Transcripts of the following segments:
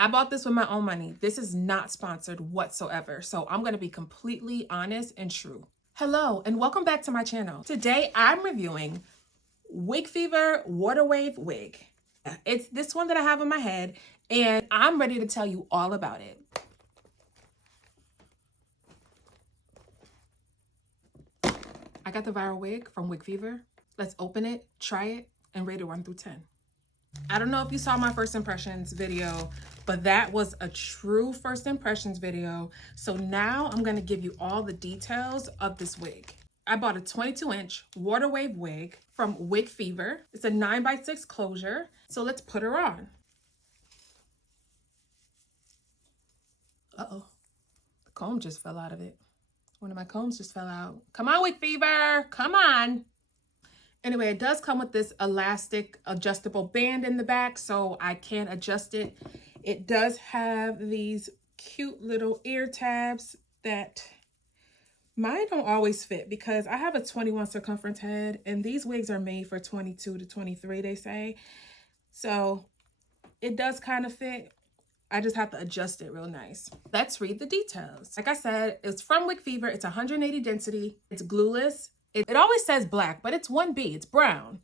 I bought this with my own money. This is not sponsored whatsoever. So I'm going to be completely honest and true. Hello, and welcome back to my channel. Today I'm reviewing Wig Fever Water Wave Wig. It's this one that I have on my head, and I'm ready to tell you all about it. I got the viral wig from Wig Fever. Let's open it, try it, and rate it 1 through 10. I don't know if you saw my first impressions video, but that was a true first impressions video. So now I'm gonna give you all the details of this wig. I bought a 22-inch water wave wig from Wig Fever. It's a 9x6 closure. So let's put her on. Uh-oh, the comb just fell out of it. One of my combs just fell out. Come on, Wig Fever, come on. Anyway, it does come with this elastic adjustable band in the back, so I can adjust it. It does have these cute little ear tabs that mine don't always fit because I have a 21 circumference head and these wigs are made for 22 to 23, they say. So it does kind of fit. I just have to adjust it real nice. Let's read the details. Like I said, it's from Wig Fever. It's 180 density. It's glueless. It always says black, but it's 1B, it's brown.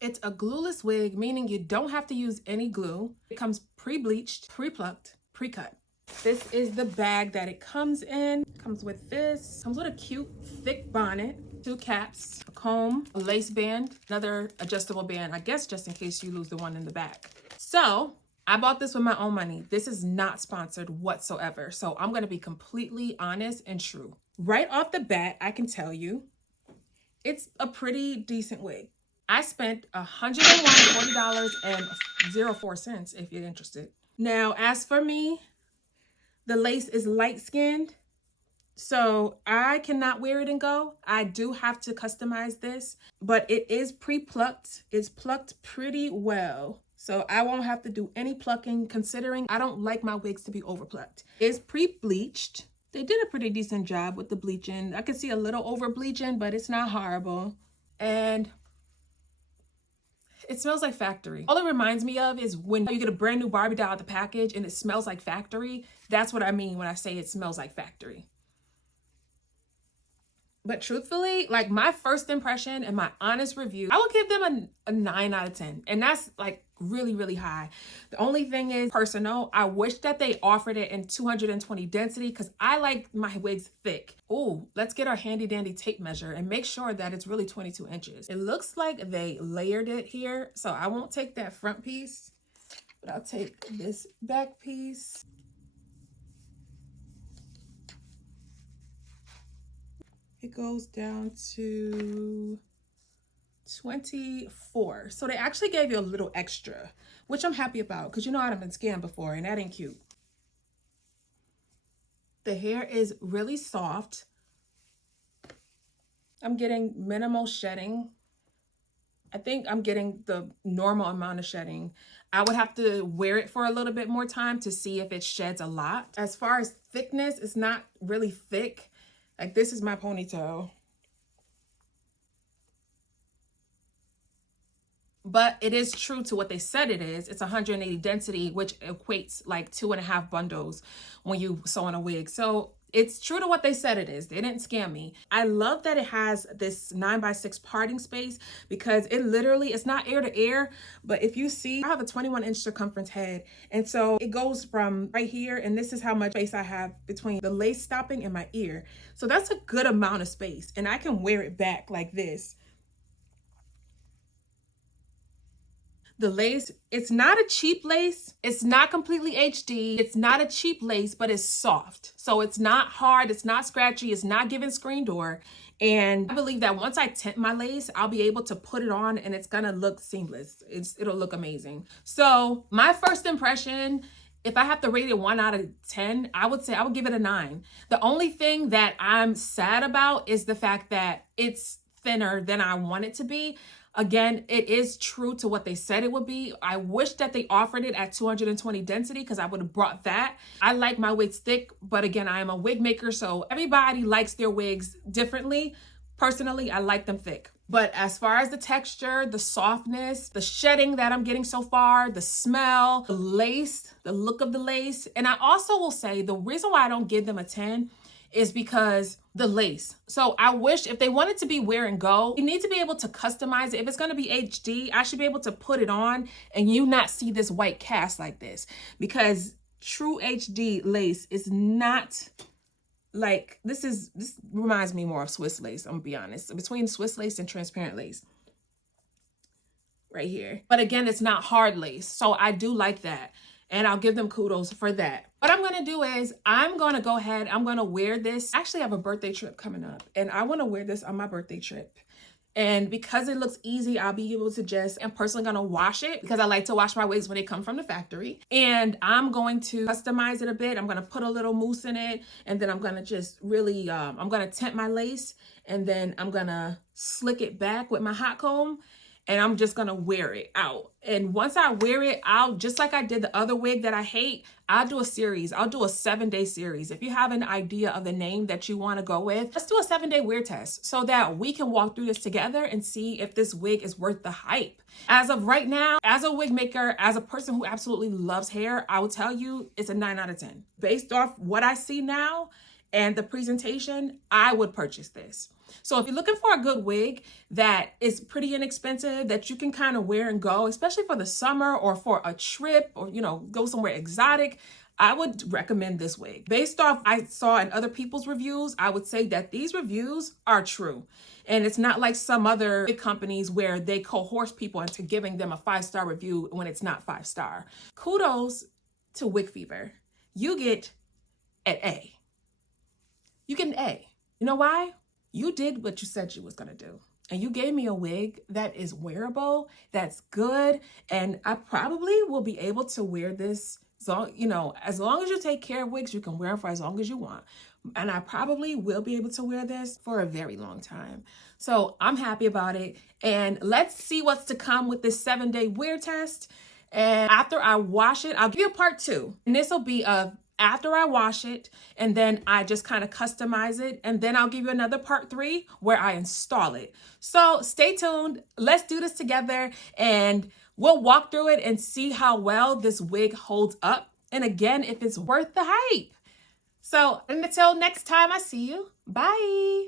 It's a glueless wig, meaning you don't have to use any glue. It comes pre-bleached, pre-plucked, pre-cut. This is the bag that it comes in. It comes with this. Comes with a cute, thick bonnet, 2 caps, a comb, a lace band, another adjustable band, I guess just in case you lose the one in the back. So I bought this with my own money. This is not sponsored whatsoever. So I'm gonna be completely honest and true. Right off the bat, I can tell you, it's a pretty decent wig. I spent $140.04 if you're interested. Now, as for me, the lace is light-skinned, so I cannot wear it and go. I do have to customize this, but it is pre-plucked. It's plucked pretty well, so I won't have to do any plucking considering I don't like my wigs to be overplucked. It's pre-bleached. They did a pretty decent job with the bleaching. I could see a little over bleaching, but it's not horrible. And it smells like factory. All it reminds me of is when you get a brand new Barbie doll at the package and it smells like factory. That's what I mean when I say it smells like factory. But truthfully, like my first impression and my honest review, I would give them a 9 out of 10. And that's like really, really high. The only thing is personal. I wish that they offered it in 220 density because I like my wigs thick. Oh, let's get our handy dandy tape measure and make sure that it's really 22 inches. It looks like they layered it here. So I won't take that front piece, but I'll take this back piece. It goes down to 24. So they actually gave you a little extra, which I'm happy about because you know I've been scammed before and that ain't cute. The hair is really soft. I'm getting minimal shedding. I think I'm getting the normal amount of shedding. I would have to wear it for a little bit more time to see if it sheds a lot. As far as thickness, it's not really thick. Like this is my ponytail. But it is true to what they said it is. It's 180 density, which equates like 2.5 bundles when you sew on a wig. So it's true to what they said it is. They didn't scam me. I love that it has this 9x6 parting space because it literally, it's not ear to ear, but if you see, I have a 21-inch circumference head. And so it goes from right here, and this is how much space I have between the lace stopping and my ear. So that's a good amount of space, and I can wear it back like this. The lace, it's not a cheap lace. It's not completely HD. It's not a cheap lace, but it's soft. So it's not hard. It's not scratchy. It's not giving screen door. And I believe that once I tint my lace, I'll be able to put it on and it's gonna look seamless. It'll look amazing. So my first impression, if I have to rate it 1 out of 10, I would say I would give it a 9. The only thing that I'm sad about is the fact that it's thinner than I want it to be. Again, it is true to what they said it would be. I wish that they offered it at 220 density because I would have brought that. I like my wigs thick, but again, I am a wig maker, so everybody likes their wigs differently. Personally, I like them thick. But as far as the texture, the softness, the shedding that I'm getting so far, the smell, the lace, the look of the lace. And I also will say the reason why I don't give them a 10 is because the lace. So I wish if they wanted to be wear and go, you need to be able to customize it. If it's going to be HD, I should be able to put it on and you not see this white cast like this, because true HD lace is not like, this reminds me more of Swiss lace. I'm gonna be honest, between Swiss lace and transparent lace right here. But again, it's not hard lace. So I do like that. And I'll give them kudos for that. What I'm gonna do is I'm gonna go ahead, I'm gonna wear this. Actually, I have a birthday trip coming up and I wanna wear this on my birthday trip. And because it looks easy, I'll be able to just, I'm personally gonna wash it because I like to wash my wigs when they come from the factory. And I'm going to customize it a bit. I'm gonna put a little mousse in it. And then I'm gonna just really, I'm gonna temp my lace. And then I'm gonna slick it back with my hot comb. And I'm just gonna wear it out. And once I wear it, I'll, just like I did the other wig that I hate, I'll do a series. I'll do a 7-day series. If you have an idea of the name that you wanna go with, let's do a 7-day wear test so that we can walk through this together and see if this wig is worth the hype. As of right now, as a wig maker, as a person who absolutely loves hair, I will tell you it's a 9 out of 10. Based off what I see now and the presentation, I would purchase this. So if you're looking for a good wig that is pretty inexpensive, that you can kind of wear and go, especially for the summer or for a trip or, you know, go somewhere exotic, I would recommend this wig. Based off I saw in other people's reviews, I would say that these reviews are true. And it's not like some other big companies where they coerce people into giving them a 5-star review when it's not 5-star. Kudos to Wig Fever. You get an A. You get an A. You know why? You did what you said you was gonna do. And you gave me a wig that is wearable, that's good, and I probably will be able to wear this, so, you know, as long as you take care of wigs, you can wear them for as long as you want. And I probably will be able to wear this for a very long time. So I'm happy about it. And let's see what's to come with this 7-day wear test. And after I wash it, I'll give you a part 2. And this will be after I wash it, and then I just kind of customize it, and then I'll give you another part 3 where I install it. So stay tuned. Let's do this together, and we'll walk through it and see how well this wig holds up. And again, if it's worth the hype. So until next time I see you, bye.